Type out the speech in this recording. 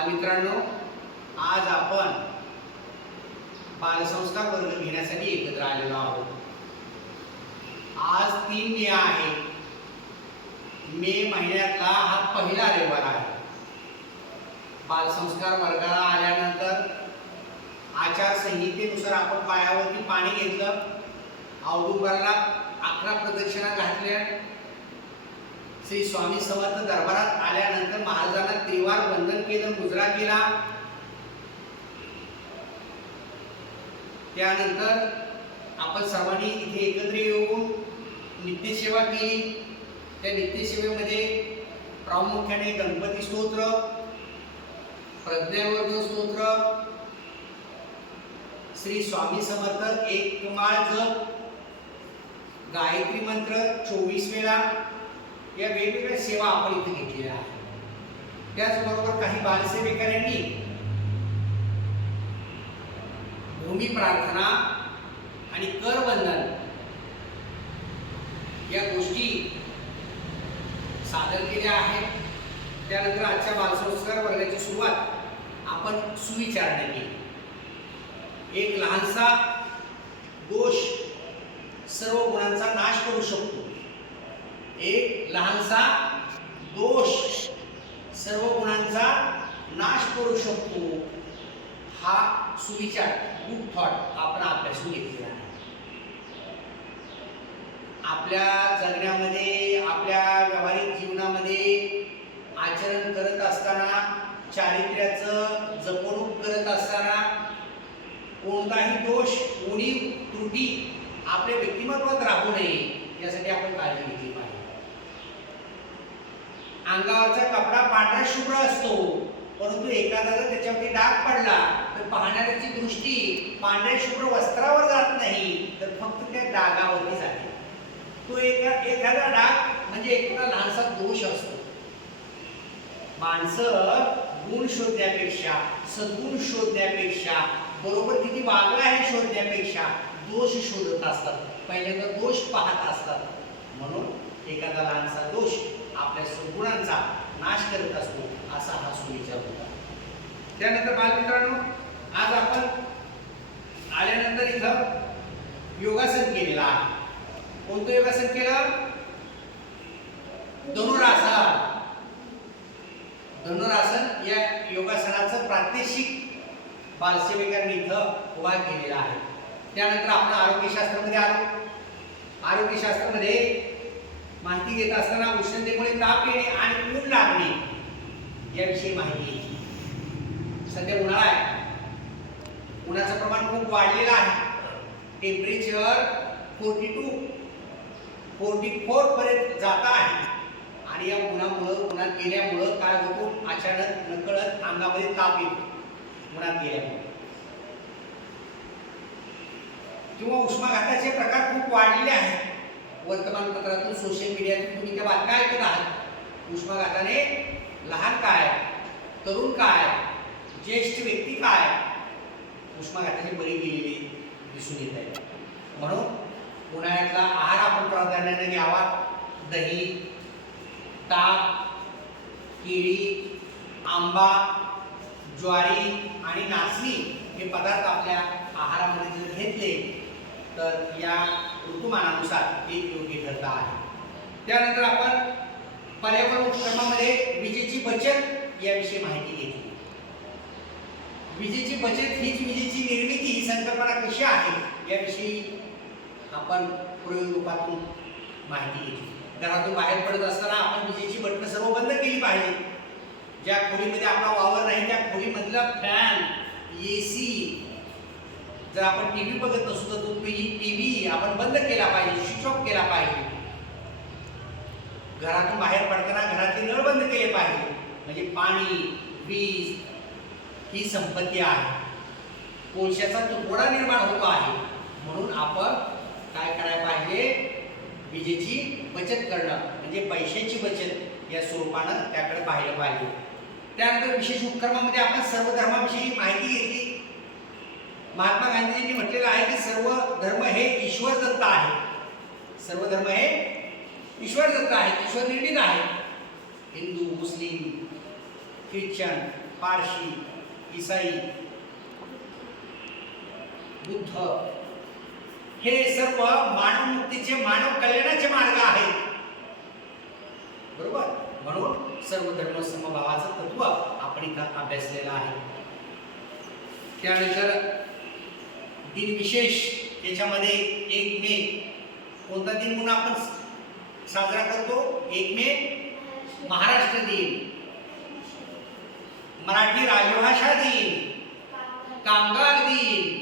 बालमित्रांनो, आज आपण बालसंस्कार वर्ग घेण्यासाठी एकत्र आलेलो आहोत. आज 3 मे आहे. मे महिन्यातला हा पहिला रविवार आहे. बालसंस्कार वर्गाला आल्यानंतर आचारसंहितेनुसार आपण पायावरती पाणी घेतलं, औदुंबराला 11 प्रदक्षिणा घातल्या. श्री स्वामी समर्थ दरबारात आल्यानंतर महाराजांना त्रिवार वंदन केलं, मुजरा केला. त्यानंतर आपण सर्वांनी इथे एकत्र येऊन नित्यसेवा केली. त्या नित्यसेवेमध्ये प्रामुख्याने गणपती स्तोत्र, प्रज्ञावर्धन स्तोत्र, श्री स्वामी समर्थ एक माळ जप, गायत्री मंत्र 24 वेळा, या वेगवेगळ्या सेवा आपण इथे घेतलेल्या आहेत. त्याचबरोबर काही बालसेवेकरांनी भूमी प्रार्थना आणि करवंदन या गोष्टी सादर केल्या आहेत. त्यानंतर आजच्या बालसंस्कार वर्गाची सुरुवात आपण सुविचारणे केली. एक लहानसा दोष सर्व गुणांचा नाश करू शकतो. एक लहानसा दोष सर्व गुणांचा नाश करू शकतो. हा सुविचार, गुड थॉट आपण अभ्यासून घेतलेला आहे. आपल्या जगण्यामध्ये, आपल्या व्यावहारिक जीवनामध्ये आचरण करत असताना, चारित्र्याचं जपणूक करत असताना कोणताही दोष, उणीव, त्रुटी आपल्या व्यक्तिमत्वात राहू नये यासाठी आपण काळजी घेतली पाहिजे. अंगावरचा कपडा पांढरा शुभ्र असतो, परंतु एखादा जर त्याच्यावरती डाग पडला तर पाहणाऱ्याची दृष्टी पांढऱ्या शुभ्र वस्त्रावर जात नाही, तर फक्त त्या डागावरती जाते. तो एखादा डाग म्हणजे एखादा लहानसा दोष असतो. माणसं गुण शोधण्यापेक्षा, सद्गुण शोधण्यापेक्षा, बरोबर किती वागला हे शोधण्यापेक्षा दोष शोधत असतात. पहिल्यांदा दोष पाहत असतात. म्हणून एखादा लहानसा दोष आपल्या सद्गुणांचा नाश करत असतो, असा हा सुविचार होता. त्यानंतर बालमित्रांनो, आज आपण आल्यानंतर इथं योगासन केलेलं आहे. कोणतं योगासन केलं? धनुरासन. धनुरासन या योगासनाचं प्रात्यक्षिक बालसेवेकरांनी इथं उभा केलेला आहे. त्यानंतर आपण आरोग्यशास्त्रामध्ये आलो. आरोग्यशास्त्रामध्ये माहिती घेत असताना उष्णतेमुळे ताप येणे आणि ऊन लागणे याविषयी माहिती घेतली. सध्या उन्हाळा आहे, उन्हाचं प्रमाण खूप वाढलेलं आहे. टेम्परेचर 42-44 पर्यंत जात आहे. आणि या उन्हात गेल्यामुळं काय होतो, अचानक नकळत अंगामध्ये ताप येतो उन्हात गेल्यामुळे. किंवा उष्माघाताचे प्रकार खूप वाढलेले आहेत. वर्तमानपत्रातून, सोशल मीडियातून तुम्ही त्या बातम्या ऐकत आहात. उष्माघाताने लहान काय, तरुण काय, ज्येष्ठ व्यक्ती काय, उष्माघाताचे बळी गेलेले दिसून येत आहे. म्हणून उन्हाळ्यातला आहार आपण प्राधान्याने घ्यावा. दही, ताक, केळी, आंबा, ज्वारी आणि नाचणी हे पदार्थ आपल्या आहारामध्ये जर घेतले तर या ऋतुमानानुसार ते योग्य ठरत आहे. त्यानंतर आपण पर्यावरण उपक्रमामध्ये विजेची बचत याविषयी माहिती घेतली. विजेची बचत हीच विजेची निर्मिती ही संकल्पना कशी आहे याविषयी आपण प्रयोग रूपातून माहिती घेतली. घरातून बाहेर पडत असताना आपण विजेची बटणं सर्व बंद केली पाहिजे. ज्या खोलीमध्ये आपला वावर नाही त्या खोलीमधला फॅन, AC, जर आपण टीव्ही बघत नसू तर तो टीव्ही आपण बंद केला पाहिजे, स्विच ऑफ केला पाहिजे. घरातून बाहेर पडताना घरातले नळ बंद केले पाहिजे. म्हणजे पाणी, वीज ही संपत्ती आहे. कोळशाचा तुटवडा निर्माण होतो आहे. म्हणून आपण काय करायला पाहिजे, विजेची बचत करणं म्हणजे पैशाची बचत या स्वरूपानं त्याकडे पाहिलं पाहिजे. त्यानंतर विशेष उपक्रमामध्ये आपण सर्व धर्माविषयी माहिती घेतली. महात्मा गांधीजींनी म्हटलेलं आहे की सर्व धर्म हे ईश्वर दत्त आहे. सर्व धर्म हे ईश्वर दत्त आहेत, ईश्वर निर्मित आहेत. हिंदू, मुस्लिम, ख्रिश्चन पारशी, ईसाई, बुद्ध, हे सर्व मानव मुक्तीचे, मानव कल्याणाचे मार्ग आहेत. बरोबर. म्हणून सर्व धर्म समभावाचं तत्व आपण इथं अभ्यासलेलं आहे. त्यानंतर दिन विशेष याच्यामध्ये 1 मे कोणता दिन म्हणून आपण साजरा करतो? 1 मे महाराष्ट्र दिन, मराठी राजभाषा दिन, कामगार दिन,